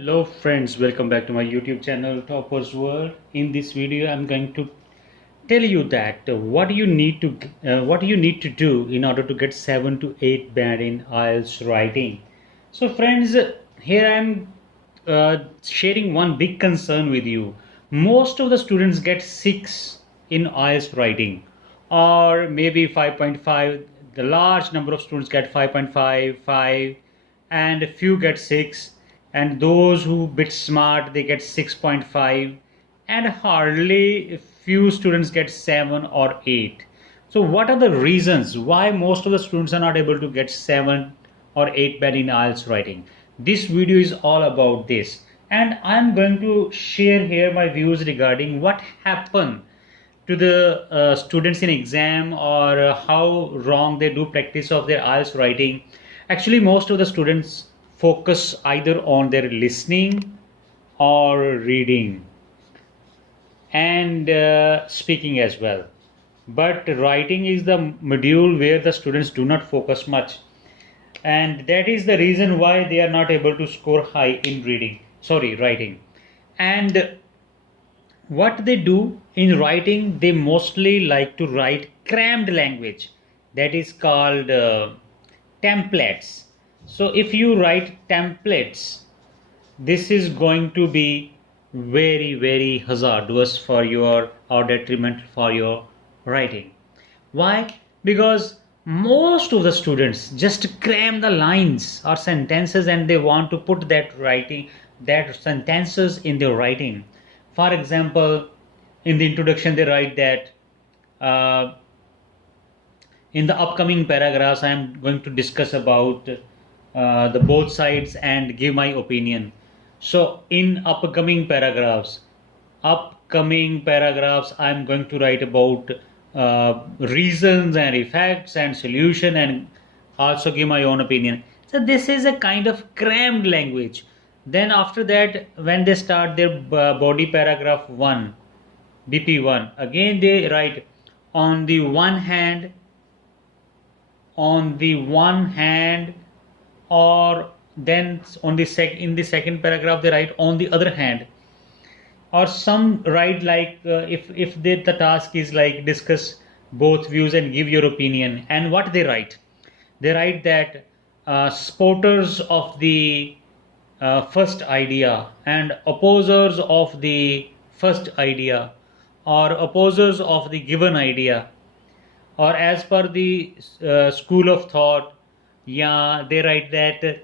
Hello friends, welcome back to my YouTube channel Toppers World. In this video I'm going to tell you that what you need to do in order to get 7 to 8 band in IELTS writing. So friends, here I'm sharing one big concern with you. Most of the students get 6 in IELTS writing, or maybe 5.5. The large number of students get 5.5, 5, and a few get 6, and those who bit smart they get 6.5, and hardly a few students get 7 or 8. So what are the reasons why most of the students are not able to get 7 or 8 band in IELTS writing? This video is all about this, and I'm going to share here my views regarding what happened to the students in exam, or how wrong they do practice of their IELTS writing. Actually, most of the students focus either on their listening or reading and speaking as well. But writing is the module where the students do not focus much, and that is the reason why they are not able to score high in writing. And what they do in writing, they mostly like to write crammed language, that is called templates. So if you write templates, this is going to be very hazardous for your, or detrimental for your writing. Why? Because most of the students just cram the lines or sentences, and they want to put that sentences in their writing. For example, in the introduction they write that in the upcoming paragraphs I am going to discuss about the both sides and give my opinion. So in upcoming paragraphs I am going to write about reasons and effects and solution, and also give my own opinion. So this is a kind of crammed language. Then after that, when they start their body paragraph 1, BP1, again they write on the one hand, or then on the in the second paragraph they write on the other hand, or some write like if the task is like discuss both views and give your opinion. And what they write that supporters of the first idea and opposers of the first idea, or opposers of the given idea, or as per the school of thought. Yeah, they write that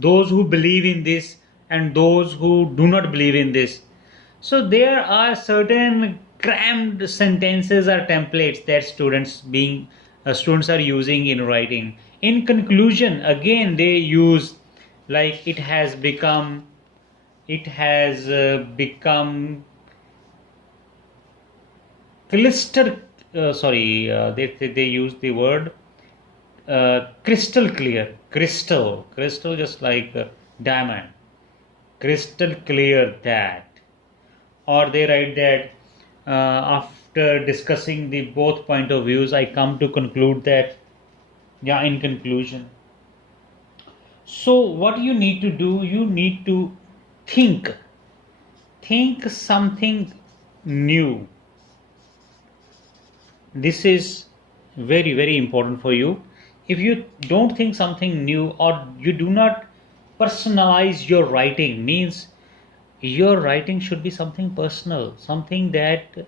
those who believe in this and those who do not believe in this. So there are certain crammed sentences or templates that students are using in writing. In conclusion, again they use like it has become crystal they use the word crystal clear, crystal just like diamond, crystal clear that. Or they write that after discussing the both point of views I come to conclude that, yeah, in conclusion. So what you need to do, you need to think something new. This is very important for you. If you don't think something new, or you do not personalize your writing, means your writing should be something personal, something that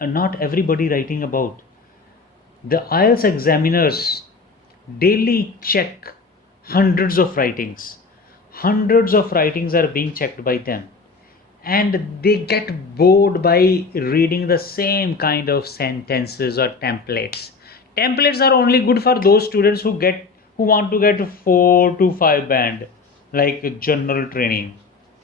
not everybody writing about. The IELTS examiners daily check hundreds of writings. Hundreds of writings are being checked by them, and they get bored by reading the same kind of sentences or templates. Templates are only good for those students who want to get 4 to 5 band, like general training.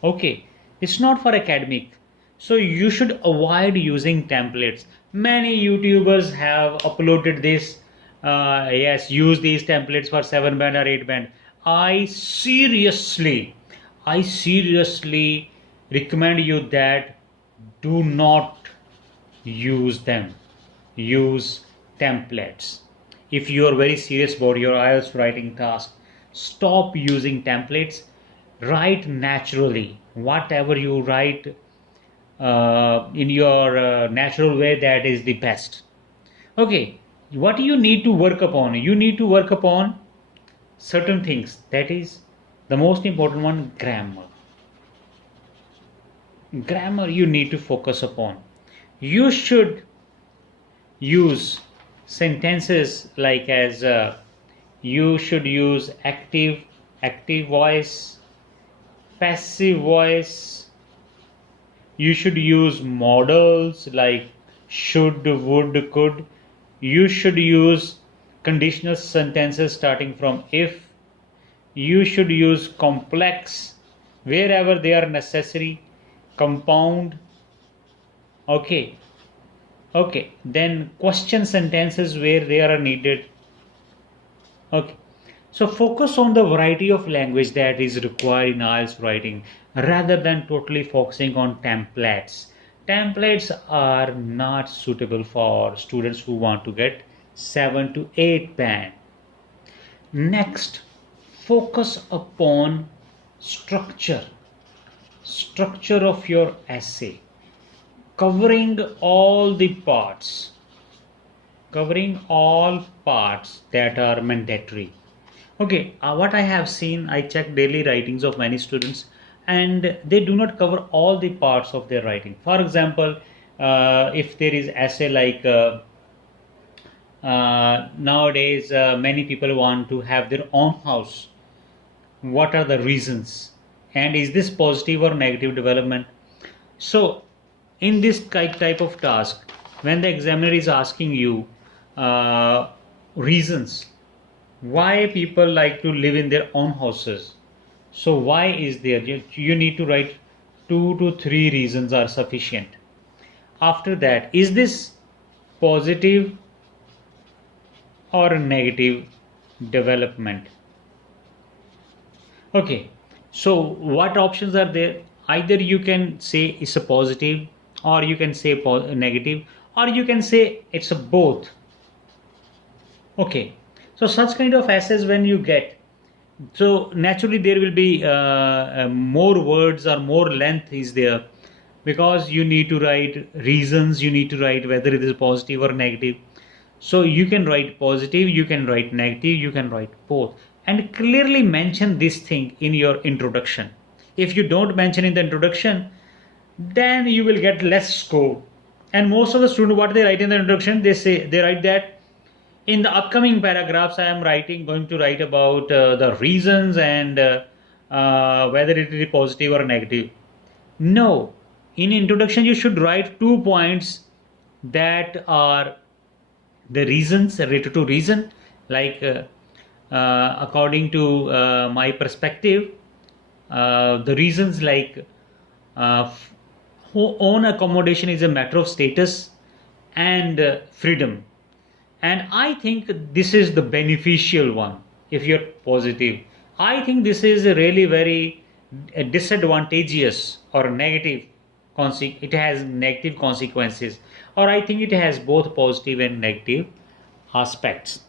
Okay, it's not for academic. So you should avoid using templates. Many YouTubers have uploaded this. Yes, use these templates for 7 band or 8 band. I seriously recommend you that do not use them. Use templates if you are very serious about your IELTS writing task. Stop using templates. Write naturally. Whatever you write in your natural way, that is the best. Okay, what you need to work upon? You need to work upon certain things. That is the most important one, grammar. Grammar you need to focus upon. You should use sentences like as you should use active voice, passive voice. You should use modals like should, would, could. You should use conditional sentences starting from if. You should use complex wherever they are necessary, compound. Okay, then question sentences where they are needed. Okay, so focus on the variety of language that is required in IELTS writing rather than totally focusing on templates. Templates are not suitable for students who want to get 7 to 8 band. Next, focus upon structure of your essay, covering all parts that are mandatory. Okay, what I have seen, I check daily writings of many students and they do not cover all the parts of their writing. For example, if there is essay like nowadays many people want to have their own house. What are the reasons? And is this positive or negative development? So in this type of task, when the examiner is asking you reasons why people like to live in their own houses, so why is there, you need to write 2 to 3 reasons are sufficient. After that, is this positive or negative development? Okay, so what options are there? Either you can say it's a positive, or you can say negative, or you can say it's a both. Okay, so such kind of essays when you get, so naturally there will be more words or more length is there, because you need to write reasons, you need to write whether it is positive or negative. So you can write positive, you can write negative, you can write both, and clearly mention this thing in your introduction. If you don't mention in the introduction, then you will get less score. And most of the students, what they write in the introduction, they write that in the upcoming paragraphs I am going to write about the reasons and whether it is positive or negative. No, in introduction you should write 2 points that are the reasons, related to reason, like according to my perspective, the reasons like own accommodation is a matter of status and freedom. And I think this is the beneficial one. If you're positive, I think this is really very disadvantageous or negative. It has negative consequences, or I think it has both positive and negative aspects.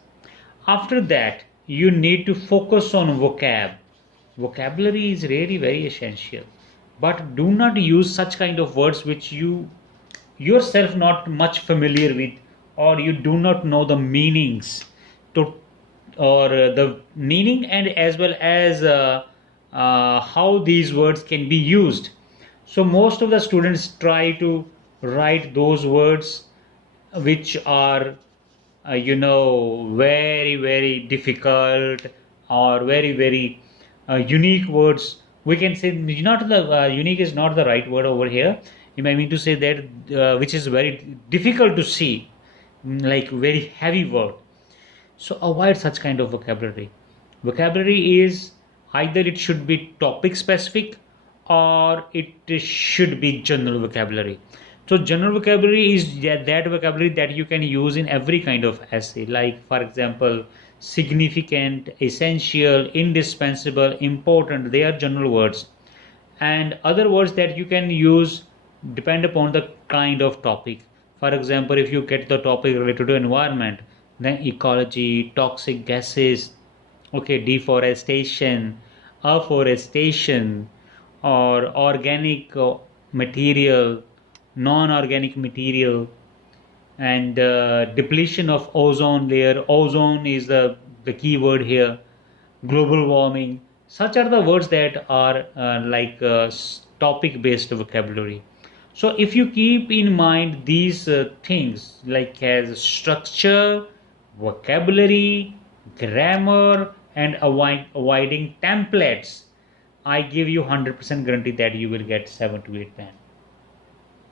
After that, you need to focus on vocabulary is really very essential, but do not use such kind of words which you yourself not much familiar with, or you do not know the meanings to, or the meaning, and as well as how these words can be used. So most of the students try to write those words which are very very difficult, or very very unique words. We can say not the unique is not the right word over here. You may mean to say that which is very difficult to see, like very heavy word. So avoid such kind of vocabulary. Vocabulary is either it should be topic specific, or it should be general vocabulary. So general vocabulary is that vocabulary that you can use in every kind of essay, like for example significant, essential, indispensable, important. They are general words. And other words that you can use depend upon the kind of topic. For example, if you get the topic related to environment, then ecology, toxic gases, Okay, deforestation, afforestation, or organic material, non-organic material, and depletion of ozone layer. Ozone is the key word here. Global warming. Such are the words that are topic based vocabulary. So if you keep in mind these things like as structure, vocabulary, grammar, and avoiding templates, I give you 100% guarantee that you will get 7 to 8 band.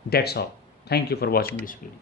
That's all. Thank you for watching this video.